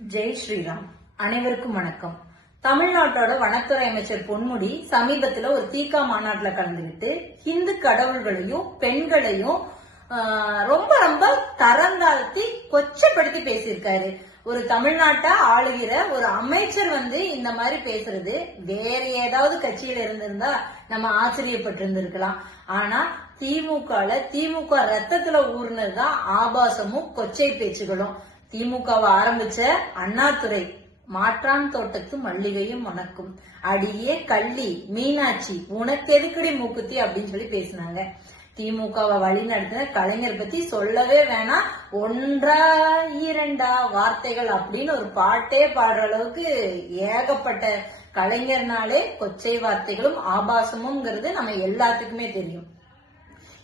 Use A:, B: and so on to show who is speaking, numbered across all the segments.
A: ஜெய் ஸ்ரீராம். அனைவருக்கும் வணக்கம். தமிழ்நாட்டோட வனத்துறை அமைச்சர் பொன்முடி சமீபத்துல ஒரு தீகா மாநாட்டுல கலந்துகிட்டு ஹிந்து கடவுள்களையும் பெண்களையும் ஆஹ், ரொம்ப ரொம்ப தரந்தாழ்த்தி கொச்சப்படுத்தி பேசியிருக்காரு. ஒரு தமிழ்நாட்டை ஆளுகிற ஒரு அமைச்சர் வந்து இந்த மாதிரி பேசுறது வேற ஏதாவது கட்சியில இருந்திருந்தா நம்ம ஆச்சரியப்பட்டு இருந்திருக்கலாம் ஆனா திமுகல திமுக ரத்தத்துல ஊர்னதுதான் ஆபாசமும் கொச்சை பேச்சுகளும். திமுகவை ஆரம்பிச்ச அண்ணாதுரை மாற்றான் தோட்டத்து மல்லிகையும் உனக்கும். அடியே கள்ளி மீனாட்சி உனக்கு எதுக்கடி மூக்குத்தி அப்படின்னு சொல்லி பேசினாங்க. திமுகவை வழி நடத்தின கலைஞர் பத்தி சொல்லவே வேணாம். ஒன்றா இரண்டா வார்த்தைகள் அப்படின்னு ஒரு பாட்டே பாடுற அளவுக்கு ஏகப்பட்ட கலைஞர்னாலே கொச்சை வார்த்தைகளும் ஆபாசமும்ங்கிறது நம்ம எல்லாத்துக்குமே தெரியும்.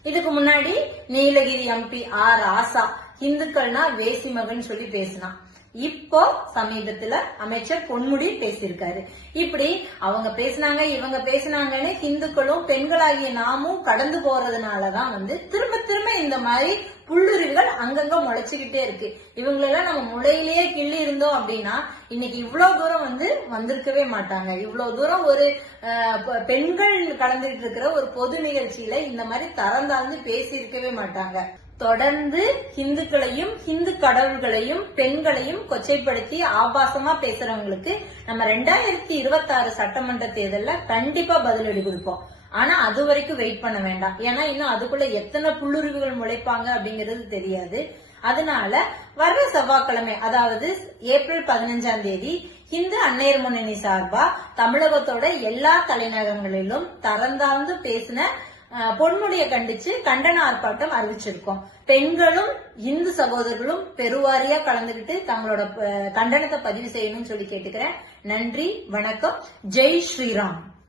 A: இதுக்கு முன்னாடி நீலகிரி எம்பி ஆர் ஆசா இந்துக்கள்னா வேசி மகன் சொல்லி பேசினான். இப்போ சமீபத்துல அமைச்சர் பொன்முடி பேசியிருக்காரு. இப்படி அவங்க பேசினாங்க இவங்க பேசினாங்கன்னு இந்துக்களும் பெண்களாகிய நாமும் கடந்து போறதுனாலதான் வந்து திரும்ப திரும்ப இந்த மாதிரி புல்லுருவிகள் அங்கங்க முளைச்சுக்கிட்டே இருக்கு. இவங்களெல்லாம் நம்ம முளையிலேயே கிள்ளி இருந்தோம் அப்படின்னா இன்னைக்கு இவ்வளவு தூரம் வந்து வந்திருக்கவே மாட்டாங்க. இவ்வளவு தூரம் ஒரு அஹ், பெண்கள் கலந்துகிட்டு இருக்கிற ஒரு பொது நிகழ்ச்சியில இந்த மாதிரி தரந்தாழ்ந்து பேசி இருக்கவே மாட்டாங்க. தொடர்ந்து ஹிந்துக்களையும் ஹிந்து கடவுள்களையும் பெண்களையும் கொச்சைப்படுத்தி ஆபாசமா பேசுறவங்களுக்கு நம்ம ரெண்டாயிரத்தி இருபத்தி ஆறு சட்டமன்ற தேர்தல்ல கண்டிப்பா பதிலடி கொடுப்போம். ஆனா அது வரைக்கும் வெயிட் பண்ண வேண்டாம். ஏன்னா இன்னும் அதுக்குள்ள எத்தனை புல்லுருவிகள் முளைப்பாங்க அப்படிங்கிறது தெரியாது. அதனால வர்ற செவ்வாய்க்கிழமை அதாவது ஏப்ரல் பதினஞ்சாம் தேதி இந்து அன்னையர் முன்னணி சார்பா தமிழகத்தோட எல்லா தலைநகரங்களிலும் தரந்தாழ்ந்து பேசின பொன்முடியை கண்டிச்சு கண்டன ஆர்ப்பாட்டம் அறிவிச்சிருக்கோம். பெண்களும் இந்து சகோதரர்களும் பெருவாரியா கலந்துகிட்டு தங்களோட அஹ், கண்டனத்தை பதிவு செய்யணும்னு சொல்லி கேட்டுக்கிறேன். நன்றி வணக்கம். ஜெய் ஸ்ரீராம்.